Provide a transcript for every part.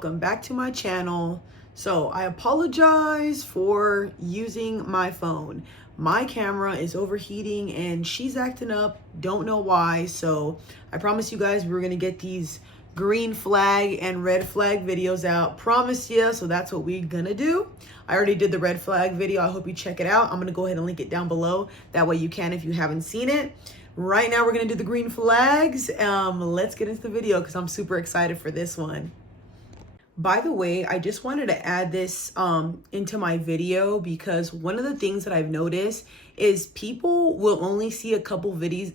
welcome back to my channel. So I apologize for using my phone. My camera is overheating and she's acting up, don't know why. So I promised you guys we were gonna get these green flag and red flag videos out, promise you. So that's what we're gonna do. I already did the red flag video. I hope you check it out. I'm gonna go ahead and link it down below, that way you can if you haven't seen it. Right now we're gonna do the green flags. Let's get into the video because I'm super excited for this one. By the way, I just wanted to add this into my video because one of the things that I've noticed is people will only see a couple videos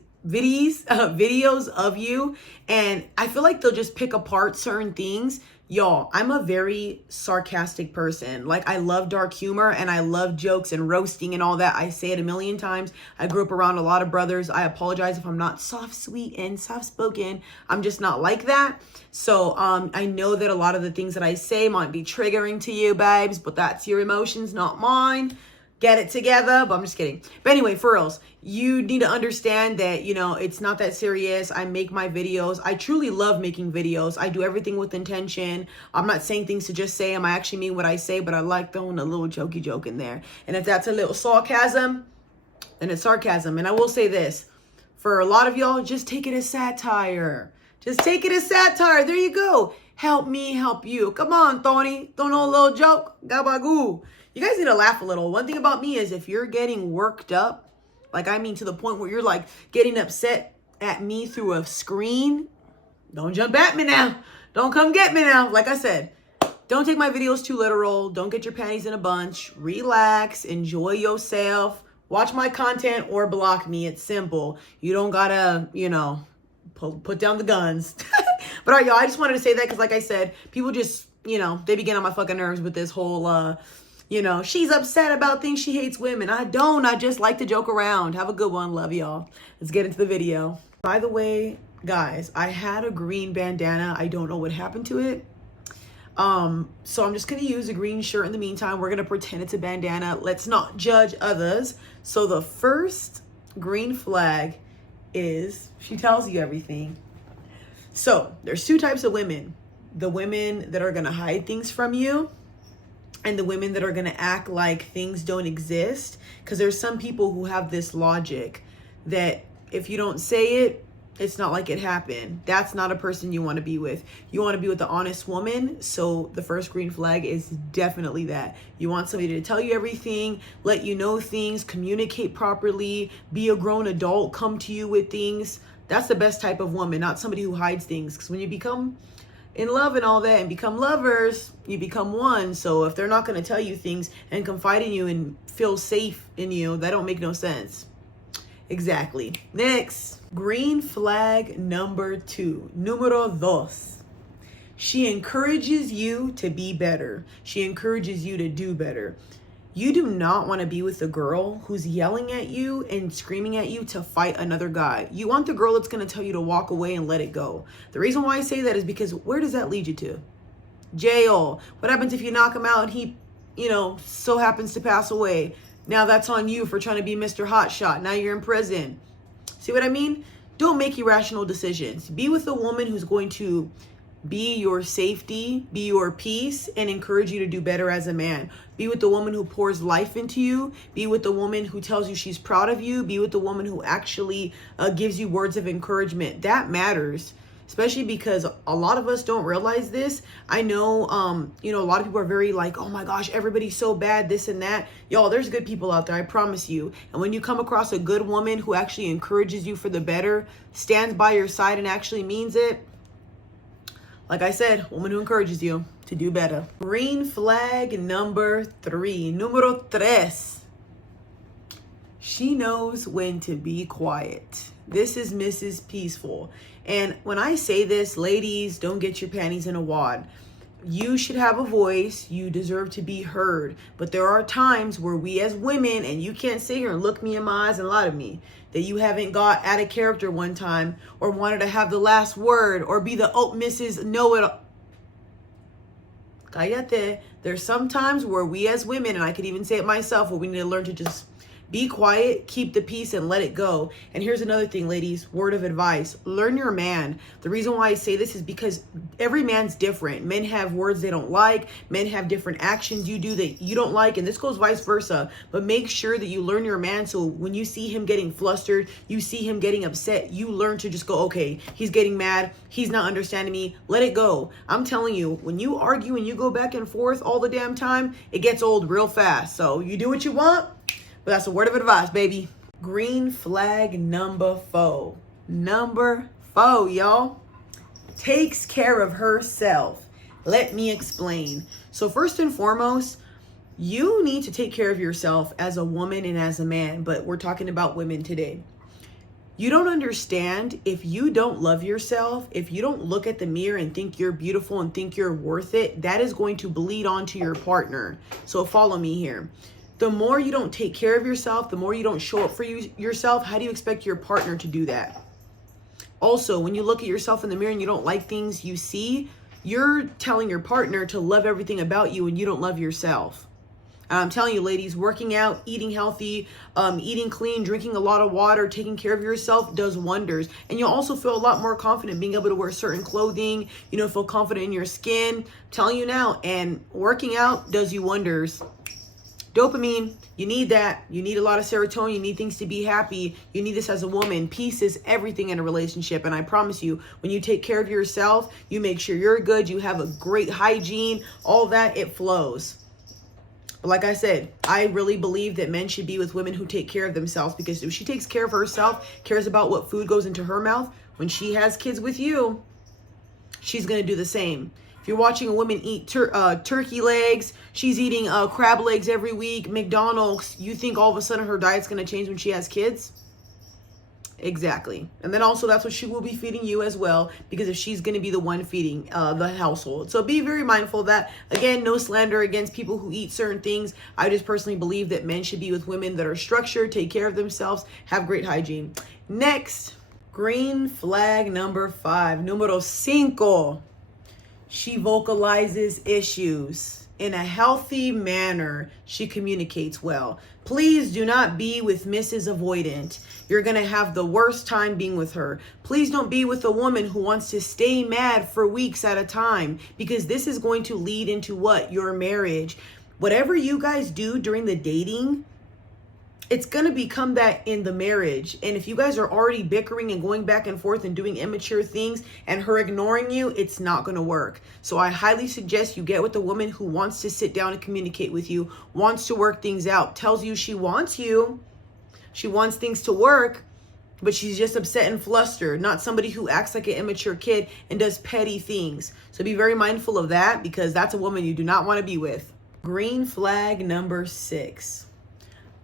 of you, and I feel like they'll just pick apart certain things. Y'all, I'm a very sarcastic person. Like, I love dark humor and I love jokes and roasting and all that. I say it a million times. I grew up around a lot of brothers. I apologize if I'm not soft, sweet, and soft-spoken. I'm just not like that. So I know that a lot of the things that I say might be triggering to you, babes, but that's your emotions, not mine. Get it together. But I'm just kidding. But anyway, for reals, you need to understand that, you know, it's not that serious. I make my videos. I truly love making videos. I do everything with intention. I'm not saying things to just say them. I actually mean what I say, but I like throwing a little jokey joke in there. And if that's a little sarcasm, then it's sarcasm. And I will say this, for a lot of y'all, just take it as satire. Just take it as satire. There you go. Help me help you. Come on, Tony. Don't know a little joke? Gabagoo. You guys need to laugh a little. One thing about me is if you're getting worked up, like I mean to the point where you're like getting upset at me through a screen, don't jump at me now. Don't come get me now. Like I said, don't take my videos too literal. Don't get your panties in a bunch. Relax. Enjoy yourself. Watch my content or block me. It's simple. You don't gotta, you know, put down the guns. But all right, y'all, I just wanted to say that because like I said, people just, you know, they be getting on my fucking nerves with this whole, you know, she's upset about things. She hates women. I don't. I just like to joke around. Have a good one. Love y'all. Let's get into the video. By the way, guys, I had a green bandana. I don't know what happened to it. So I'm just going to use a green shirt in the meantime. We're going to pretend it's a bandana. Let's not judge others. So the first green flag is she tells you everything. So there's two types of women. The women that are going to hide things from you, and the women that are going to act like things don't exist. Because there's some people who have this logic that if you don't say it, it's not like it happened. That's not a person you want to be with. You want to be with the honest woman. So the first green flag is definitely that. You want somebody to tell you everything, let you know things, communicate properly, be a grown adult, come to you with things. That's the best type of woman, not somebody who hides things. Because when you become in love and all that and become lovers, you become one. So if they're not going to tell you things and confide in you and feel safe in you, that don't make no sense. Exactly. Next, green flag number 2, numero dos. She encourages you to be better. She encourages you to do better. You do not want to be with a girl who's yelling at you and screaming at you to fight another guy. You want the girl that's going to tell you to walk away and let it go. The reason why I say that is because where does that lead you to? Jail. What happens if you knock him out and he, you know, so happens to pass away? Now that's on you for trying to be Mr. Hotshot. Now you're in prison. See what I mean? Don't make irrational decisions. Be with a woman who's going to be your safety, be your peace, and encourage you to do better as a man. Be with the woman who pours life into you. Be with the woman who tells you she's proud of you. Be with the woman who actually gives you words of encouragement. That matters, especially because a lot of us don't realize this. I know, you know, a lot of people are very like, oh my gosh, everybody's so bad, this and that. Y'all, there's good people out there, I promise you. And when you come across a good woman who actually encourages you for the better, stands by your side and actually means it, like I said, woman who encourages you to do better. Green flag number 3, numero tres. She knows when to be quiet. This is Mrs. Peaceful. And when I say this, ladies, don't get your panties in a wad. You should have a voice. You deserve to be heard. But there are times where we as women, and you can't sit here and look me in my eyes and lie to me, that you haven't got out of character one time or wanted to have the last word or be the Mrs. Know-it-all. Cállate. There's some times where we as women, and I could even say it myself, where we need to learn to just Be quiet, keep the peace, and let it go. And here's another thing, ladies, word of advice: learn your man. The reason why I say this is because every man's different. Men have words they don't like. Men have different actions you do that you don't like, and this goes vice versa. But make sure that you learn your man, so when you see him getting flustered, you see him getting upset, you learn to just go, okay, he's getting mad, he's not understanding me, let it go. I'm telling you, when you argue and you go back and forth all the damn time, it gets old real fast. So you do what you want, but that's a word of advice, baby. Green flag number 4. Number 4, y'all. Takes care of herself. Let me explain. So first and foremost, you need to take care of yourself as a woman and as a man, but we're talking about women today. You don't understand, if you don't love yourself, if you don't look at the mirror and think you're beautiful and think you're worth it, that is going to bleed onto your partner. So follow me here. The more you don't take care of yourself, the more you don't show up for yourself, how do you expect your partner to do that? Also, when you look at yourself in the mirror and you don't like things you see, you're telling your partner to love everything about you and you don't love yourself. I'm telling you, ladies, working out, eating healthy, eating clean, drinking a lot of water, taking care of yourself does wonders. And you'll also feel a lot more confident being able to wear certain clothing, feel confident in your skin. I'm telling you now, and working out does you wonders. Dopamine, you need that. You need a lot of serotonin. You need things to be happy. You need this as a woman. Peace is everything in a relationship. And I promise you, when you take care of yourself, you make sure you're good, you have a great hygiene, all that, it flows. But like I said, I really believe that men should be with women who take care of themselves, because if she takes care of herself, cares about what food goes into her mouth, when she has kids with you, she's going to do the same. If you're watching a woman eat turkey legs, she's eating crab legs every week, McDonald's, you think all of a sudden her diet's going to change when she has kids? Exactly. And then also that's what she will be feeding you as well, because if she's going to be the one feeding the household. So be very mindful of that. Again, no slander against people who eat certain things. I just personally believe that men should be with women that are structured, take care of themselves, have great hygiene. Next, green flag number 5, numero 5. She vocalizes issues in a healthy manner. She communicates well. Please do not be with Mrs. Avoidant. You're going to have the worst time being with her. Please don't be with a woman who wants to stay mad for weeks at a time, because this is going to lead into what? Your marriage. Whatever you guys do during the dating, it's going to become that in the marriage. And if you guys are already bickering and going back and forth and doing immature things and her ignoring you, it's not going to work. So I highly suggest you get with a woman who wants to sit down and communicate with you, wants to work things out, tells you she wants you. She wants things to work, but she's just upset and flustered, not somebody who acts like an immature kid and does petty things. So be very mindful of that, because that's a woman you do not want to be with. Green flag number 6.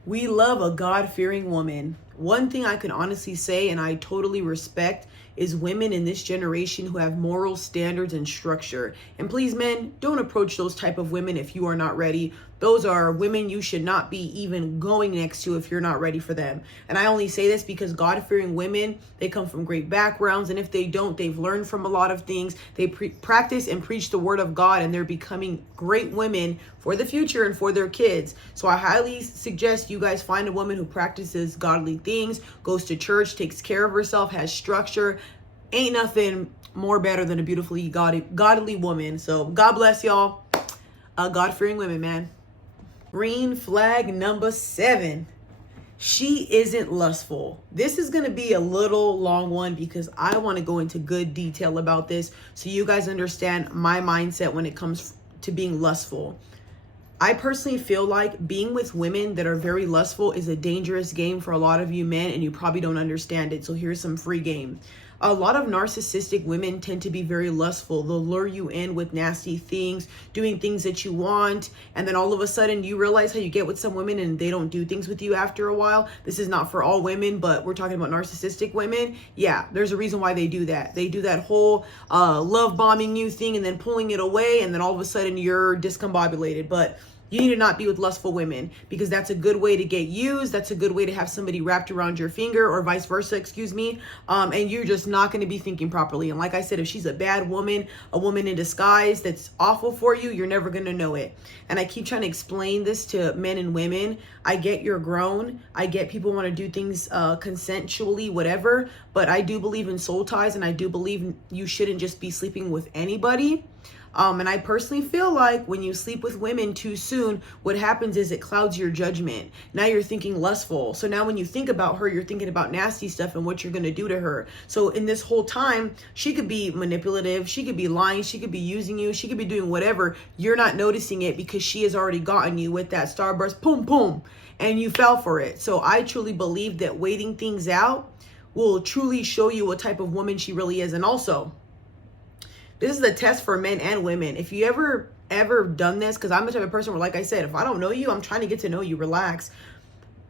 We love a God-fearing woman. One thing I can honestly say, and I totally respect, is women in this generation who have moral standards and structure. And please, men, don't approach those type of women if you are not ready. Those are women you should not be even going next to if you're not ready for them. And I only say this because God-fearing women, they come from great backgrounds. And if they don't, they've learned from a lot of things. They practice and preach the word of God, and they're becoming great women for the future and for their kids. So I highly suggest you guys find a woman who practices godly things, goes to church, takes care of herself, has structure. Ain't nothing more better than a beautifully godly woman. So God bless y'all. God-fearing women, man. Green flag number 7. She isn't lustful. This is going to be a little long one, because I want to go into good detail about this so you guys understand my mindset when it comes to being lustful. I personally feel like being with women that are very lustful is a dangerous game for a lot of you men, and you probably don't understand it. So here's some free game. A lot of narcissistic women tend to be very lustful. They'll lure you in with nasty things, doing things that you want, and then all of a sudden you realize how you get with some women and they don't do things with you after a while. This is not for all women, but we're talking about narcissistic women. Yeah, there's a reason why they do that. They do that whole love bombing you thing and then pulling it away, and then all of a sudden you're discombobulated. But You need to not be with lustful women, because that's a good way to get used. That's a good way to have somebody wrapped around your finger, or vice versa, excuse me. And you're just not going to be thinking properly. And like I said, if she's a bad woman, a woman in disguise that's awful for you, you're never going to know it. And I keep trying to explain this to men and women. I get you're grown. I get people want to do things consensually, whatever. But I do believe in soul ties, and I do believe you shouldn't just be sleeping with anybody. And I personally feel like when you sleep with women too soon, what happens is it clouds your judgment. Now you're thinking lustful. So now when you think about her, you're thinking about nasty stuff and what you're going to do to her. So in this whole time, she could be manipulative. She could be lying. She could be using you. She could be doing whatever. You're not noticing it because she has already gotten you with that starburst, boom, boom, and you fell for it. So I truly believe that waiting things out will truly show you what type of woman she really is. And also, this is a test for men and women. If you ever done this, because I'm the type of person where, like I said, if I don't know you, I'm trying to get to know you, relax.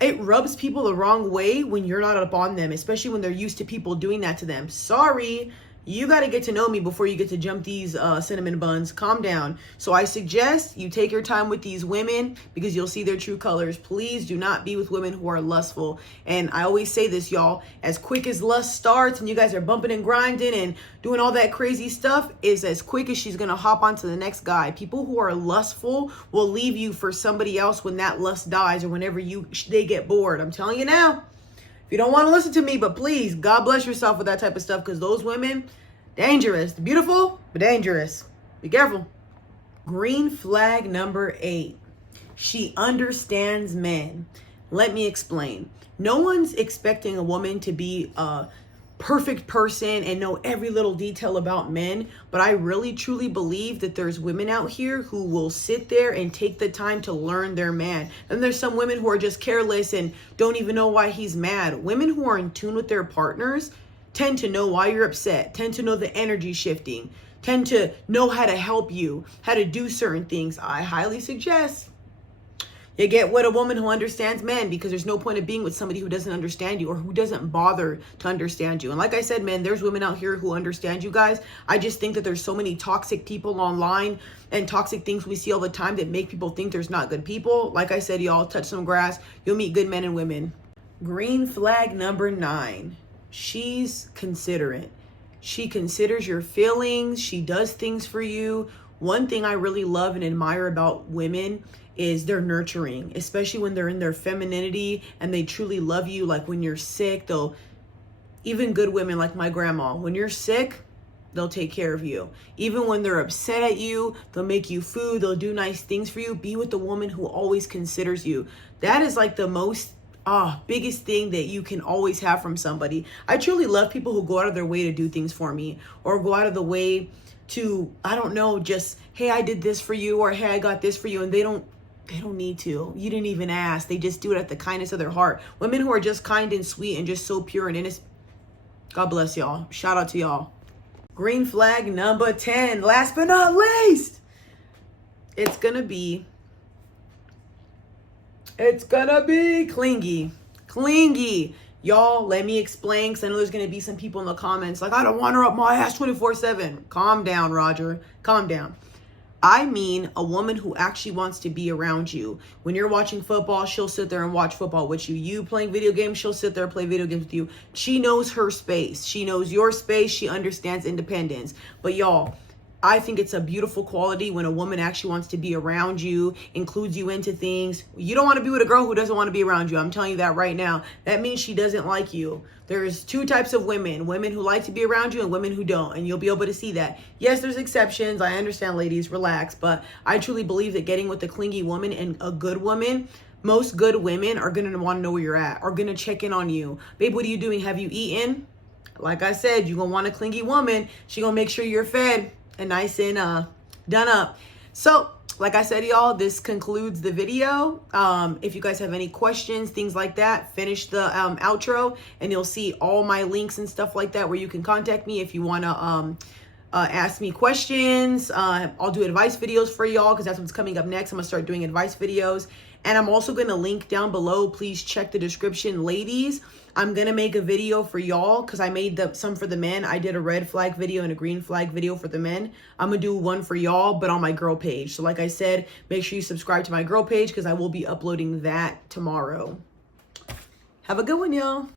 It rubs people the wrong way when you're not up on them, especially when they're used to people doing that to them. Sorry, you got to get to know me before you get to jump these cinnamon buns. Calm down. So I suggest you take your time with these women, because you'll see their true colors. Please do not be with women who are lustful. And I always say this, y'all, as quick as lust starts and you guys are bumping and grinding and doing all that crazy stuff, is as quick as she's going to hop onto the next guy. People who are lustful will leave you for somebody else when that lust dies, or whenever they get bored. I'm telling you now. You don't want to listen to me, but please, God bless yourself with that type of stuff, because those women, dangerous. Beautiful, but dangerous. Be careful. Green flag number 8. She understands men. Let me explain. No one's expecting a woman to be a perfect person and know every little detail about men, but I really truly believe that there's women out here who will sit there and take the time to learn their man. And there's some women who are just careless and don't even know why he's mad. Women who are in tune with their partners tend to know why you're upset, tend to know the energy shifting, tend to know how to help you, how to do certain things. I highly suggest you get with a woman who understands men, because there's no point of being with somebody who doesn't understand you, or who doesn't bother to understand you. And like I said, man, there's women out here who understand you guys. I just think that there's so many toxic people online and toxic things we see all the time that make people think there's not good people. Like I said, y'all, touch some grass, you'll meet good men and women. Green flag number 9. She's considerate. She considers your feelings. She does things for you. One thing I really love and admire about women is they're nurturing, especially when they're in their femininity and they truly love you. Like when you're sick, even good women like my grandma, when you're sick, they'll take care of you. Even when they're upset at you, they'll make you food. They'll do nice things for you. Be with the woman who always considers you. That is like the most biggest thing that you can always have from somebody. I truly love people who go out of their way to do things for me, or go out of the way to, I don't know, just, hey, I did this for you, or hey, I got this for you. And they don't need to. You didn't even ask. They just do it at the kindness of their heart. Women who are just kind and sweet and just so pure and innocent. God bless y'all. Shout out to y'all. Green flag number 10. Last but not least. It's gonna be clingy. Clingy. Y'all, let me explain, because I know there's going to be some people in the comments like, I don't want her up my ass 24/7. Calm down, Roger. Calm down. I mean a woman who actually wants to be around you. When you're watching football, she'll sit there and watch football with you. You playing video games, she'll sit there and play video games with you. She knows her space. She knows your space. She understands independence. But y'all, I think it's a beautiful quality when a woman actually wants to be around you, includes you into things. You don't want to be with a girl who doesn't want to be around you. I'm telling you that right now. That means she doesn't like you. There's 2 types of women who like to be around you and women who don't. And you'll be able to see that. Yes, there's exceptions. I understand, ladies, relax. But I truly believe that getting with a clingy woman and a good woman, most good women are going to want to know where you're at, are going to check in on you. Babe, what are you doing? Have you eaten? Like I said, you're going to want a clingy woman. She going to make sure you're fed and nice and done up. So like I said, y'all, this concludes the video. If you guys have any questions, things like that, finish the outro and you'll see all my links and stuff like that where you can contact me if you want to ask me questions. I'll do advice videos for y'all because that's what's coming up next. I'm gonna start doing advice videos. And I'm also going to link down below. Please check the description. Ladies, I'm going to make a video for y'all because I made some for the men. I did a red flag video and a green flag video for the men. I'm going to do one for y'all, but on my girl page. So like I said, make sure you subscribe to my girl page because I will be uploading that tomorrow. Have a good one, y'all.